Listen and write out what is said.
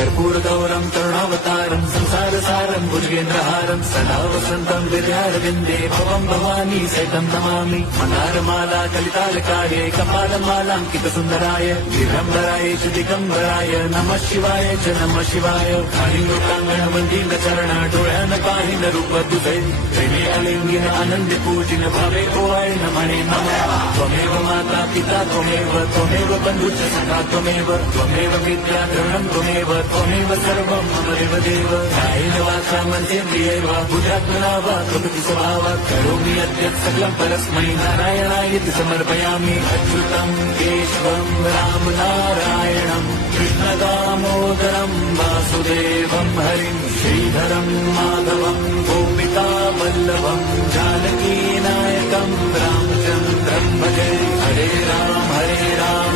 कर्पूरगौरं करुणावतारं संसारसारं भुजगेन्द्रहारं सदा वसन्तं हृदयारविन्दे भवं भवानी सहितं नमामि। मन्दारमाला कलितालकाये कपालमालाङ्कितसुन्दराय दिगम्बराय च दिगम्बराय नमः शिवाय च नमः शिवाय। कालिङ्गोटाङ्गणमन्दिर चरण डोळ्यान पाहिन रूप तुझे प्रेमे अलिंगिन आनंद पूजिन भावे ओवाळी नमणे नमः। त्वमेव माता पिता त्वमेव बन्धुश्च सखा त्वमेव विद्या द्रविणं त्वमेव सर्वं मम देव। कायेन वाचा मनसेन्द्रियैर्व बुद्ध्यात्मना वा प्रकृति स्वभावात् करोमि यद्यत् सकलं परस्मै नारायणायेति समर्पयामि। अच्युतं केशवं राम नारायणं कृष्णदामोदरं वासुदेवं हरिं श्रीधरं माधवं गोपिका वल्लभं जानकीनायकं रामचन्द्रं भजे। हरे राम